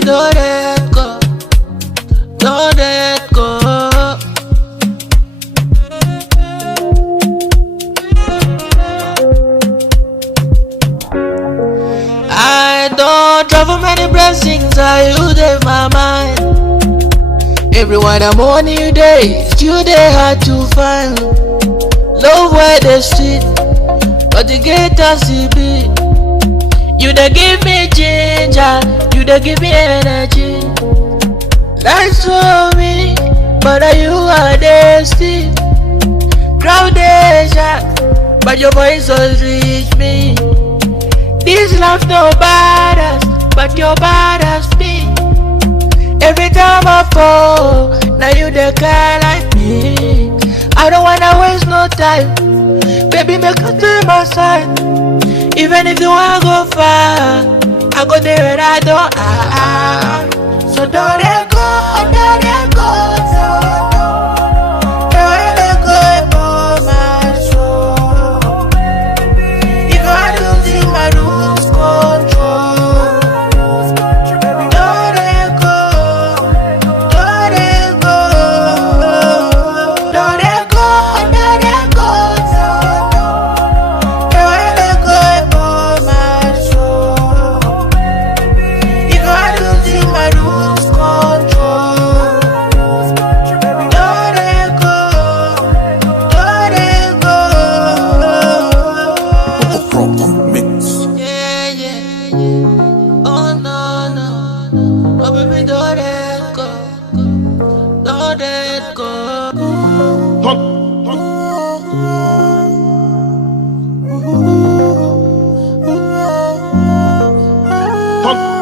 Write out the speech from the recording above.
baby, don't let go. Don't let go. I don't travel many blessings, I use in my mind. Everyone I'm on you day, still they hard to find. Love where they sit, but the gate as it be. You they give me ginger, you they give me energy. Lies to me, but you are destiny. Crowded, but your voice does reach me. This love no badass, but you're badass me. Every time I fall, now you the guy like me. I don't wanna waste no time, baby make us to my side. Even if you wanna go far, I go there where I don't. So don't let go, don't let go, don't let go of my soul. If I lose in my lose control, don't let go, don't let go, don't let go, don't let go, don't let go of my soul. If I lose in my lose control, don't let go, don't let go. Yeah, yeah, yeah. Oh no, no, no. Oh baby, don't let go, don't let go. Pump.